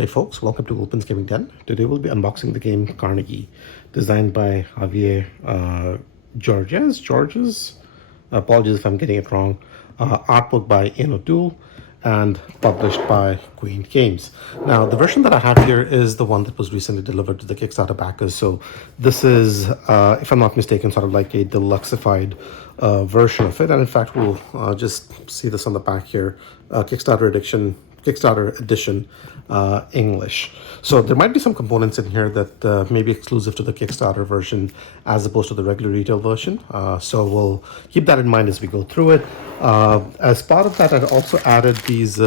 Hey folks, welcome to Wolpin's Gaming Den. Today we'll be unboxing the game Carnegie, designed by Javier Georges. Apologies if I'm getting it wrong. Artwork by Ian O'Toole and published by Queen Games. Now, the version that I have here is the one that was recently delivered to the Kickstarter backers. So this is, if I'm not mistaken, sort of like a deluxeified version of it. And in fact, we'll just see this on the back here, Kickstarter edition English. So there might be some components in here that may be exclusive to the Kickstarter version as opposed to the regular retail version. So we'll keep that in mind as we go through it. As part of that, I'd also added these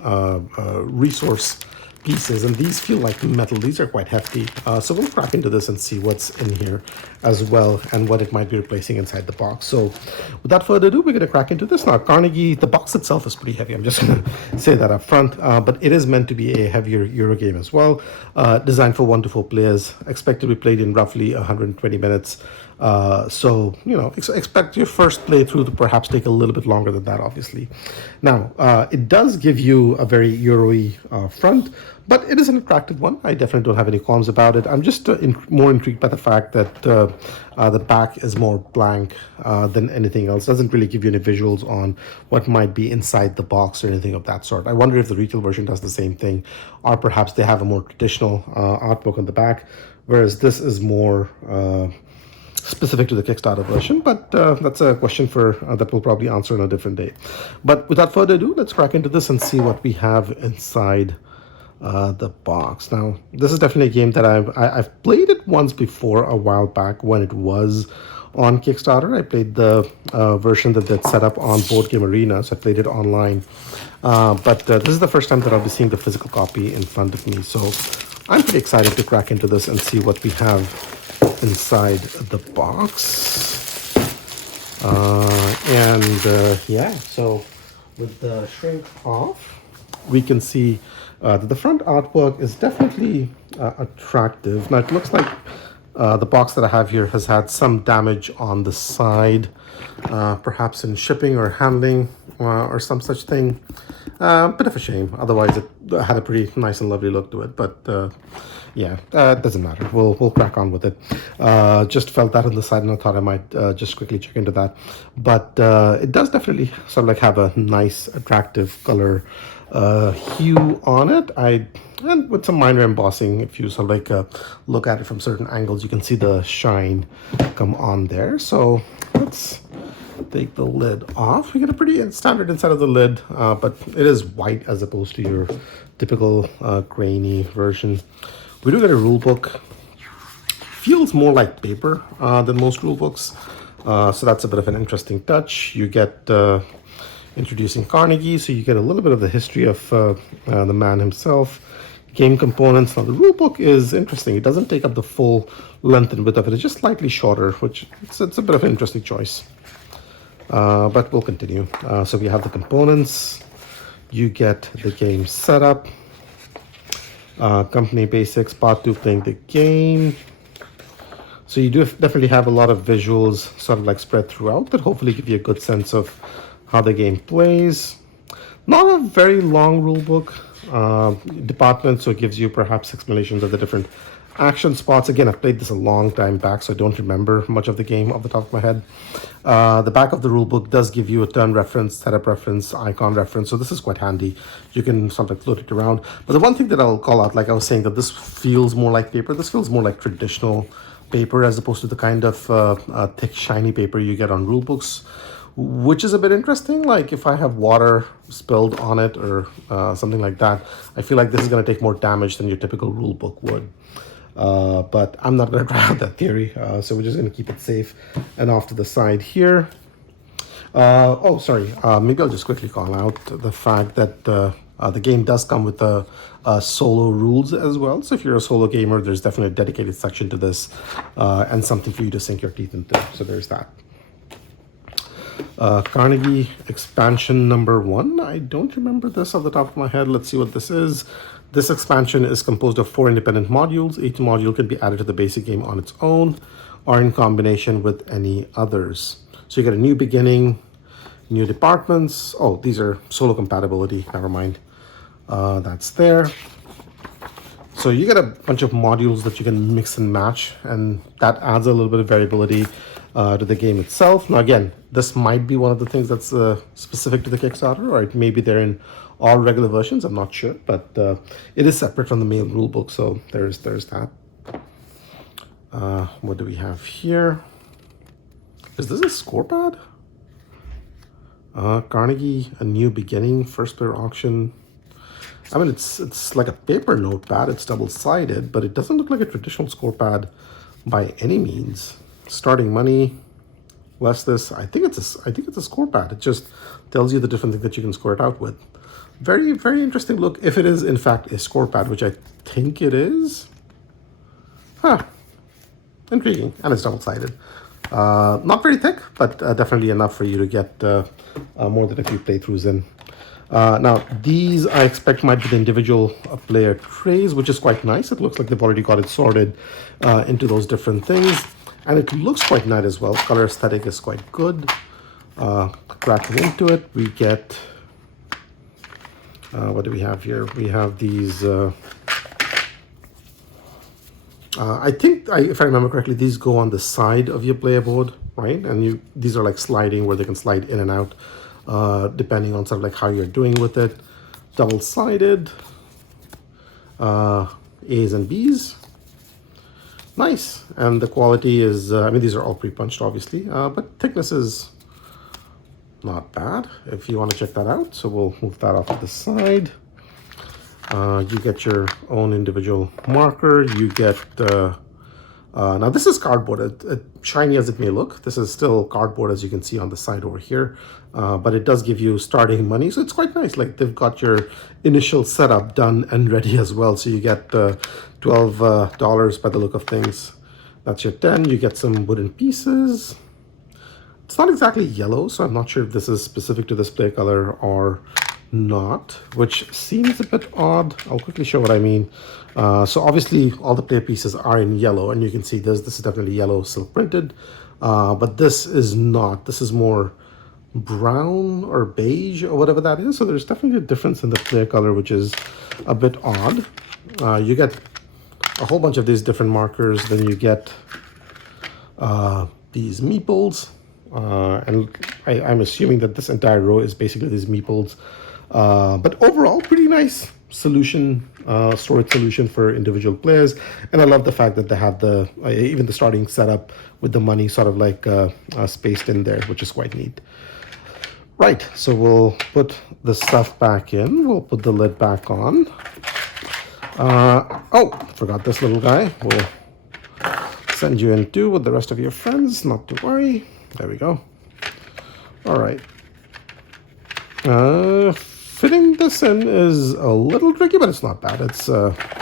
resource pieces, and these feel like metal. These are quite hefty. So we'll crack into this and see what's in here as well and what it might be replacing inside the box. So without further ado, we're going to crack into this. Now, Carnegie, the box itself is pretty heavy. I'm just going to say that up front, but it is meant to be a heavier Euro game as well. Designed for 1 to 4 players, expected to be played in roughly 120 minutes. So, you know, expect your first playthrough to perhaps take a little bit longer than that, obviously. Now, it does give you a very Euro-y front, but it is an attractive one. I definitely don't have any qualms about it. I'm just more intrigued by the fact that the back is more blank than anything else. Doesn't really give you any visuals on what might be inside the box or anything of that sort. I wonder if the retail version does the same thing, or perhaps they have a more traditional artwork on the back, whereas this is more specific to the Kickstarter version, but that's a question for that we'll probably answer on a different day. But without further ado, let's crack into this and see what we have inside the box. Now, this is definitely a game that I've played it once before a while back when it was on Kickstarter. I played the version that they'd set up on Board Game Arena, so I played it online. But this is the first time that I'll be seeing the physical copy in front of me, so I'm pretty excited to crack into this and see what we have inside the box. Yeah, so with the shrink off, we can see that the front artwork is definitely attractive. Now, it looks like the box that I have here has had some damage on the side, perhaps in shipping or handling or some such thing. Bit of a shame. Otherwise, it had a pretty nice and lovely look to it. But yeah, it doesn't matter. We'll crack on with it. Just felt that on the side, and I thought I might just quickly check into that. But it does definitely sort of like have a nice, attractive color hue on it. And with some minor embossing, if you sort of like look at it from certain angles, you can see the shine come on there. So let's take the lid off. We get a pretty standard inside of the lid, but it is white as opposed to your typical grainy version. We do get a rule book. Feels more like paper than most rule books, so that's a bit of an interesting touch. You get introducing Carnegie, so you get a little bit of the history of the man himself. Game components. Now, the rule book is interesting. It doesn't take up the full length and width of it. It's just slightly shorter, which it's a bit of an interesting choice. But we'll continue. So we have the components. You get the game setup. Company basics, part 2, playing the game. So you do definitely have a lot of visuals sort of like spread throughout that hopefully give you a good sense of how the game plays. Not a very long rule book department, so it gives you perhaps explanations of the different action spots. Again, I've played this a long time back, so I don't remember much of the game off the top of my head. The back of the rule book does give you a turn reference, setup reference, icon reference, so this is quite handy. You can sort of float it around. But the one thing that I'll call out, like I was saying, that this feels more like paper. This feels more like traditional paper as opposed to the kind of thick, shiny paper you get on rule books, which is a bit interesting. Like if I have water spilled on it or something like that, I feel like this is going to take more damage than your typical rule book would. But I'm not going to try out that theory, so we're just going to keep it safe and off to the side here. Oh, sorry, maybe I'll just quickly call out the fact that the game does come with the solo rules as well. So if you're a solo gamer, there's definitely a dedicated section to this and something for you to sink your teeth into. So there's that. Carnegie Expansion number 1. I don't remember this off the top of my head. Let's see what this is. This expansion is composed of 4 independent modules. Each module can be added to the basic game on its own or in combination with any others. So you get a new beginning, new departments. Oh, these are solo compatibility. Never mind. That's there. So you get a bunch of modules that you can mix and match, and that adds a little bit of variability to the game itself. Now again, this might be one of the things that's specific to the Kickstarter, or it may be there in all regular versions, I'm not sure, but it is separate from the main rulebook, so there's that. What do we have here? Is this a score pad? Carnegie, A New Beginning, first player auction. I mean, it's like a paper notepad. It's double-sided, but it doesn't look like a traditional score pad by any means. Starting money, less this. I think it's a score pad. It just tells you the different things that you can score it out with. Very, very interesting look. If it is in fact a score pad, which I think it is. Huh. Intriguing, and it's double-sided. Not very thick, but definitely enough for you to get more than a few playthroughs in. Now, these I expect might be the individual player trays, which is quite nice. It looks like they've already got it sorted into those different things. And it looks quite nice as well. Color aesthetic is quite good. Cracking into it, we get... what do we have here? We have these... I think, if I remember correctly, these go on the side of your player board, right? And these are like sliding, where they can slide in and out, depending on sort of like how you're doing with it. Double-sided, A's and B's. Nice. And the quality is, I mean, these are all pre-punched, obviously, but thickness is not bad if you want to check that out. So we'll move that off to the side. You get your own individual marker. You get, now this is cardboard. Shiny as it may look, this is still cardboard, as you can see on the side over here. But it does give you starting money, so it's quite nice. Like, they've got your initial setup done and ready as well. So you get $12 by the look of things. That's your 10. You get some wooden pieces. It's not exactly yellow, so I'm not sure if this is specific to this play color or not, which seems a bit odd. I'll quickly show what I mean. So obviously all the play pieces are in yellow, and you can see this is definitely yellow silk printed, but this is not. This is more brown or beige or whatever that is. So there's definitely a difference in the play color, which is a bit odd. You get a whole bunch of these different markers. Then you get these meeples, and I'm assuming that this entire row is basically these meeples. But overall, pretty nice solution, storage solution for individual players. And I love the fact that they have the even the starting setup with the money sort of like spaced in there, which is quite neat. Right, so we'll put the stuff back in. We'll put the lid back on. Oh, forgot this little guy. We'll send you in too with the rest of your friends, not to worry. There we go. All right. Fitting this in is a little tricky, but it's not bad. It's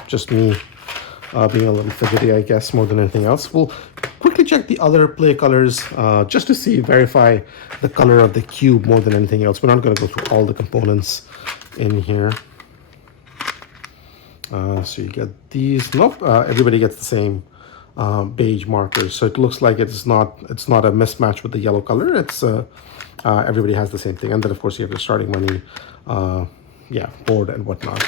just me being a little fidgety, I guess, more than anything else. We'll quickly check the other play colors just to verify the color of the cube more than anything else. We're not going to go through all the components in here. So you get these. Nope, everybody gets the same beige markers. So it looks like it's not a mismatch with the yellow color. It's everybody has the same thing. And then of course you have your starting money, board and whatnot.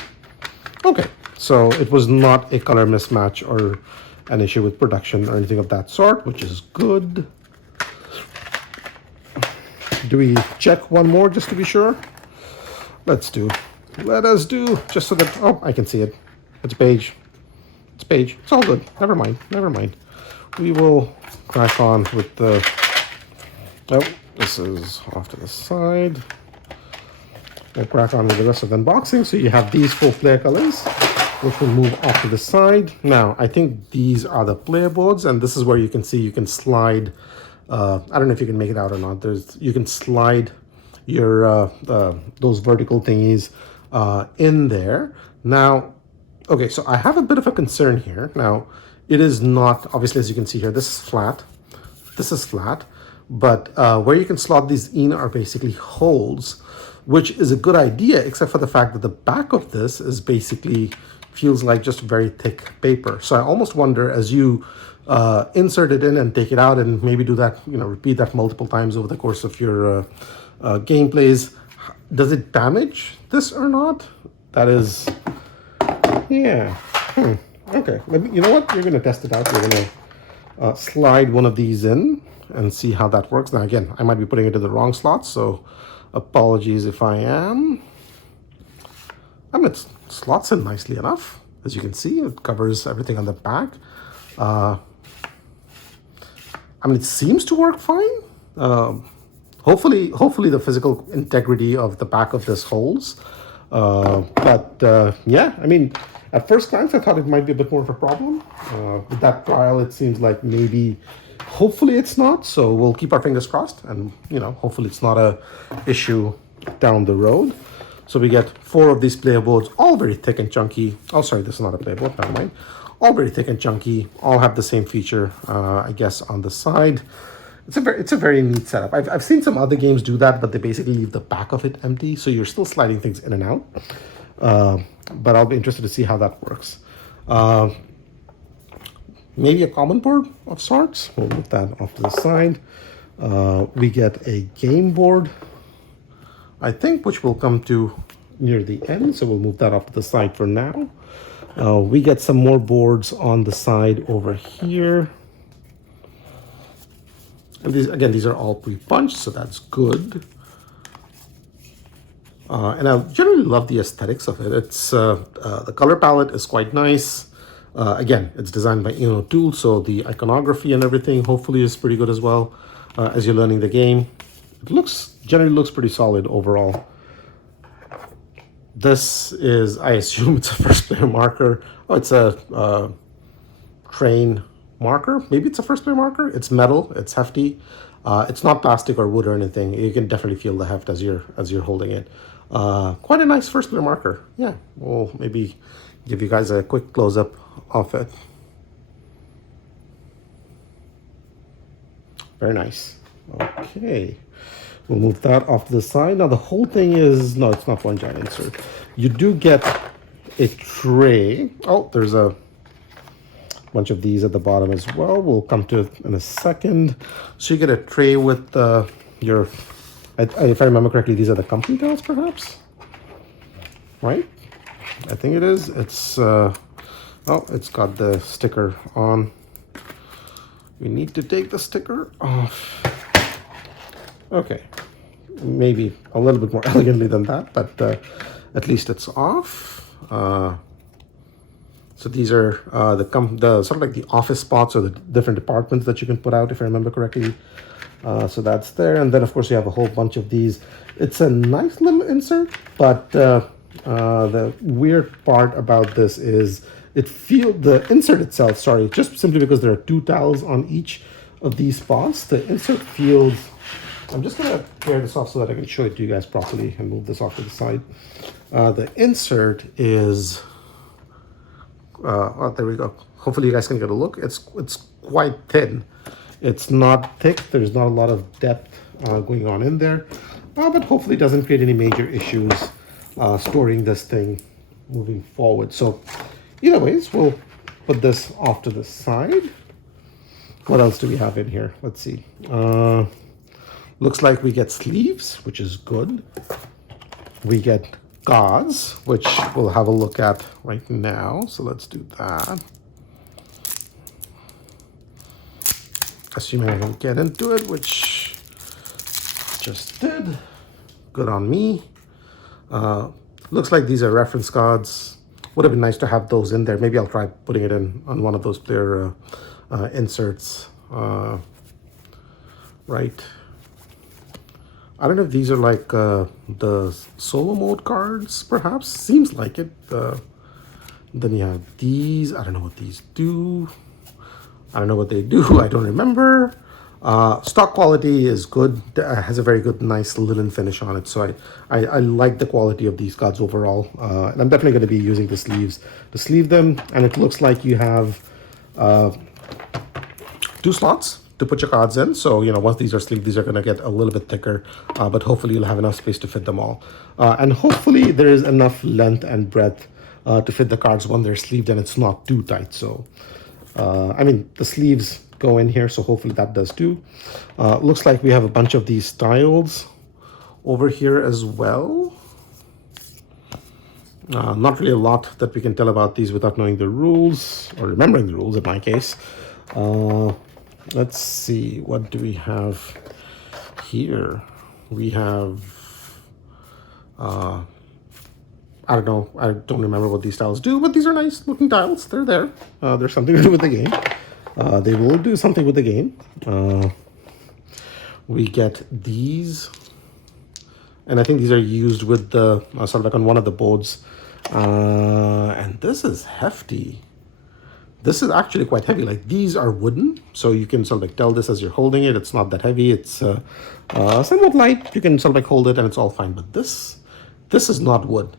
Okay, so it was not a color mismatch or an issue with production or anything of that sort, which is good. Do we check one more just to be sure? Let us do, just so that, oh, I can see it. It's beige. It's beige. It's all good. Never mind. We will crack on with the, oh, this is off to the side. We'll crack on with the rest of the unboxing. So you have these 4 player colors, which will move off to the side. Now, I think these are the player boards, and this is where you can see you can slide, I don't know if you can make it out or not. You can slide your those vertical thingies in there. Now, okay, so I have a bit of a concern here. Now, it is not, obviously, as you can see here, this is flat. This is flat. But where you can slot these in are basically holes, which is a good idea, except for the fact that the back of this is basically, feels like just very thick paper. So I almost wonder, as you insert it in and take it out and maybe do that, repeat that multiple times over the course of your gameplays, does it damage this or not? That is, yeah, Okay, you know what? We're going to test it out. We're going to slide one of these in and see how that works. Now, again, I might be putting it in the wrong slot, so apologies if I am. I mean, it slots in nicely enough. As you can see, it covers everything on the back. I mean, it seems to work fine. Hopefully the physical integrity of the back of this holds. Yeah, I mean, at first glance, I thought it might be a bit more of a problem. With that trial, it seems like maybe, hopefully it's not. So we'll keep our fingers crossed, and hopefully it's not a issue down the road. So we get 4 of these player boards, all very thick and chunky. Oh, sorry, this is not a player board, never mind. All very thick and chunky, all have the same feature, I guess, on the side. It's a very neat setup. I've seen some other games do that, but they basically leave the back of it empty, so you're still sliding things in and out. But I'll be interested to see how that works. Maybe a common board of sorts. We'll move that off to the side. We get a game board, I think, which will come to near the end, so we'll move that off to the side for now. We get some more boards on the side over here. And these are all pre-punched, so that's good. And I generally love the aesthetics of it. It's the color palette is quite nice. Again, it's designed by Tool, so the iconography and everything hopefully is pretty good as well as you're learning the game. It generally looks pretty solid overall. This is, I assume it's a first player marker. Oh, it's a train marker. Maybe it's a first player marker. It's metal, it's hefty. It's not plastic or wood or anything. You can definitely feel the heft as you're holding it. Quite a nice first player marker. Yeah, we'll maybe give you guys a quick close-up of it. Very nice. Okay. We'll move that off to the side. Now the whole thing is, no, it's not one giant insert. You do get a tray. Oh, there's a bunch of these at the bottom as well. We'll come to it in a second. So you get a tray with your, if I remember correctly, these are the company tiles perhaps, right? I think it is. It's, oh, it's got the sticker on. We need to take the sticker off. Okay, maybe a little bit more elegantly than that, but at least it's off. So these are the sort of like the office spots or the different departments that you can put out, if I remember correctly. So that's there, and then of course you have a whole bunch of these. It's a nice little insert, but the weird part about this is the insert itself. Sorry, just simply because there are 2 tiles on each of these spots, the insert feels. I'm just going to tear this off so that I can show it to you guys properly and move this off to the side. The insert is, well, there we go. Hopefully you guys can get a look. It's quite thin. It's not thick. There's not a lot of depth going on in there, but hopefully it doesn't create any major issues storing this thing moving forward. So either ways, we'll put this off to the side. What else do we have in here? Let's see. Looks like we get sleeves, which is good. We get cards, which we'll have a look at right now. So let's do that. Assuming I can get into it, which I just did. Good on me. Looks like these are reference cards. Would have been nice to have those in there. Maybe I'll try putting it in on one of those player inserts. Right. I don't know if these are like the solo mode cards, perhaps. Seems like it. Then you have these. I don't know what these do. I don't know what they do. I don't remember. Stock quality is good. Has a very good, nice linen finish on it. So I like the quality of these cards overall. And I'm definitely going to be using the sleeves to sleeve them. And it looks like you have 2 slots to put your cards in. So, once these are sleeved, these are going to get a little bit thicker, but hopefully you'll have enough space to fit them all. And hopefully there is enough length and breadth to fit the cards when they're sleeved and it's not too tight. So, I mean, the sleeves go in here, so hopefully that does too. Looks like we have a bunch of these tiles over here as well. Not really a lot that we can tell about these without knowing the rules, or remembering the rules in my case. Let's see, what do we have here? We have, I don't know, I don't remember what these tiles do, but these are nice looking tiles. They're there. There's something to do with the game. They will do something with the game. We get these, and I think these are used with the, sort of like on one of the boards. And this is hefty. This is actually quite heavy. Like, these are wooden, so you can sort of like tell this as you're holding it. It's not that heavy. It's somewhat light. You can sort of like hold it and it's all fine. But this is not wood.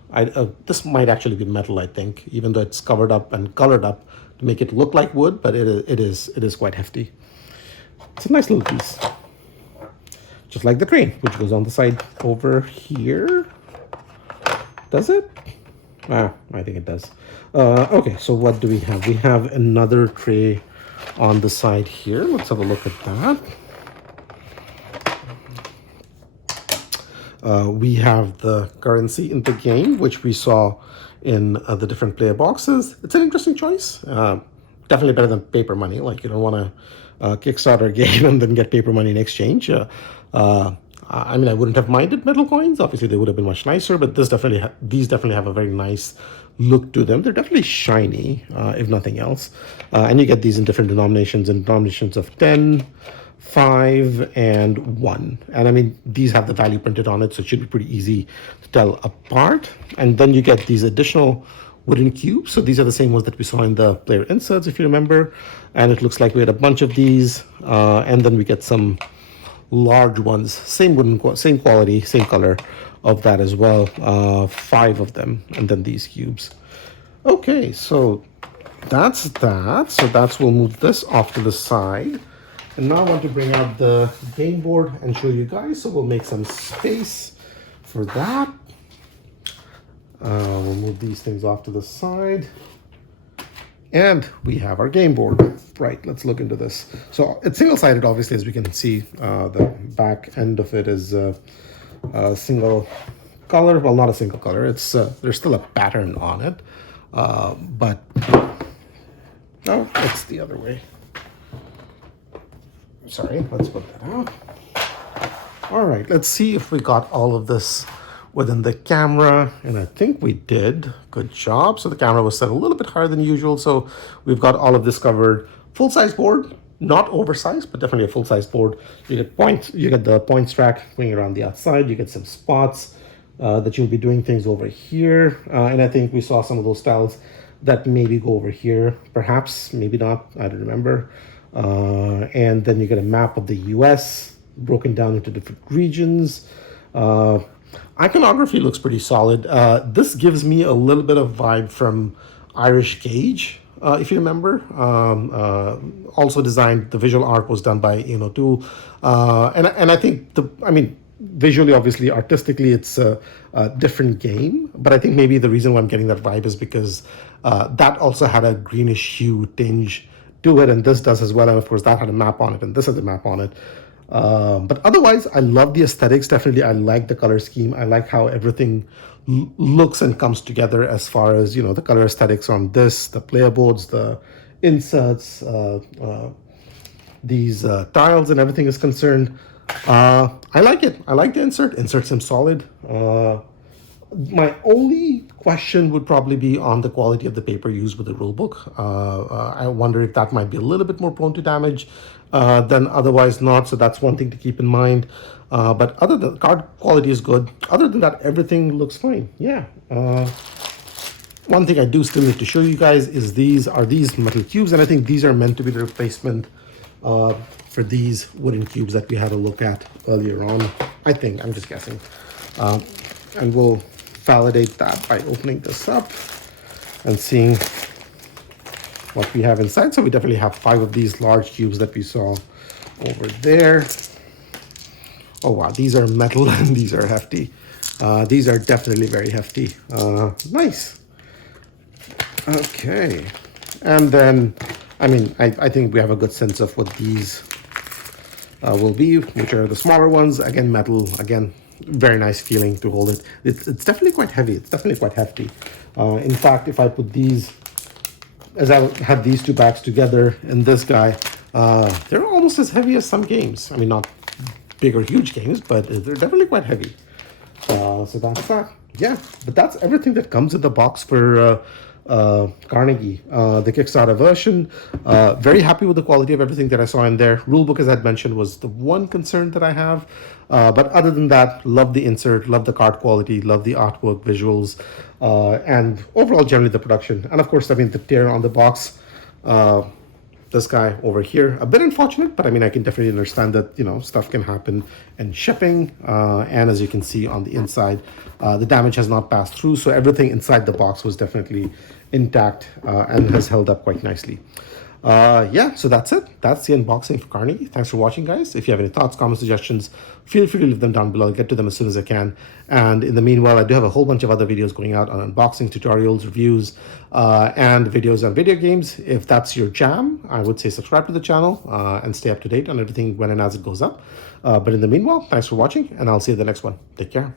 This might actually be metal, I think, even though it's covered up and colored up to make it look like wood, but it is quite hefty. It's a nice little piece. Just like the crane, which goes on the side over here. Does it? I think it does. Okay, so what do we have? We have another tray on the side here. Let's have a look at that. We have the currency in the game, which we saw in the different player boxes. It's an interesting choice. Definitely better than paper money. Like, you don't want to Kickstarter a game and then get paper money in exchange. I mean, I wouldn't have minded metal coins. Obviously, they would have been much nicer, but these definitely have a very nice look to them. They're definitely shiny, if nothing else. And you get these in different denominations, of 10, 5, and 1. And I mean, these have the value printed on it, so it should be pretty easy to tell apart. And then you get these additional wooden cubes. So these are the same ones that we saw in the player inserts, if you remember. And it looks like we had a bunch of these. And then we get some large ones, same quality, same color of that as well. 5 of them, and then these cubes. Okay, so that's that. We'll move this off to the side. And now I want to bring out the game board and show you guys. So we'll make some space for that. We'll move these things off to the side. And we have our game board. Right, let's look into this. So it's single-sided, obviously, as we can see. The back end of it is a single color. Well, not a single color. It's there's still a pattern on it. But, no, it's the other way. Sorry, let's put that out. All right, let's see if we got all of this within the camera, and I think we did. Good job. So the camera was set a little bit higher than usual, so we've got all of this covered. Full-size board, not oversized, but definitely a full-size board. You get points, you get the points track going around the outside, you get some spots that you'll be doing things over here, and I think we saw some of those tiles that maybe go over here, perhaps, maybe not, I don't remember. And then you get a map of the US broken down into different regions. Iconography looks pretty solid. This gives me a little bit of vibe from Irish Cage, if you remember. Also designed, the visual art was done by Ian O'Toole. And I think, visually, obviously, artistically, it's a different game. But I think maybe the reason why I'm getting that vibe is because that also had a greenish hue tinge to it, and this does as well. And of course, that had a map on it, and this has a map on it. But otherwise, I love the aesthetics. Definitely, I like the color scheme. I like how everything looks and comes together as far as, you know, the color aesthetics on this, the player boards, the inserts, these tiles and everything is concerned. I like it. I like the insert. Insert seems solid. My only question would probably be on the quality of the paper used with the rulebook. I wonder if that might be a little bit more prone to damage than otherwise not. So that's one thing to keep in mind. But other than card quality is good. Other than that, everything looks fine. Yeah. One thing I do still need to show you guys is these metal cubes, and I think these are meant to be the replacement for these wooden cubes that we had a look at earlier on. I think, I'm just guessing. And we'll validate that by opening this up and seeing what we have inside. So we definitely have 5 of these large cubes that we saw over there. Oh wow, these are metal and these are hefty. These are definitely very hefty. Nice. Okay. And then, I think we have a good sense of what these will be, which are the smaller ones. Again, metal. Again, very nice feeling to hold it. It's definitely quite heavy. It's definitely quite hefty. In fact, if I put these, as I have these two bags together and this guy, they're almost as heavy as some games. I mean, not big or huge games, but they're definitely quite heavy. So that's that. Yeah, but that's everything that comes in the box for Carnegie, the Kickstarter version. Very happy with the quality of everything that I saw in there. Rulebook, as I'd mentioned, was the one concern that I have. But other than that, love the insert, love the card quality, love the artwork, visuals, and overall generally the production. And of course, I mean, the tear on the box, this guy over here, a bit unfortunate, but I mean, I can definitely understand that, you know, stuff can happen in shipping. And as you can see on the inside, the damage has not passed through. So everything inside the box was definitely intact and has held up quite nicely. Yeah, so that's it. That's the unboxing for Carnegie. Thanks for watching, guys. If you have any thoughts, comments, suggestions, feel free to leave them down below. I'll get to them as soon as I can. And in the meanwhile, I do have a whole bunch of other videos going out on unboxing, tutorials, reviews, and videos on video games. If that's your jam, I would say subscribe to the channel and stay up to date on everything when and as it goes up. But in the meanwhile, thanks for watching, and I'll see you in the next one. Take care.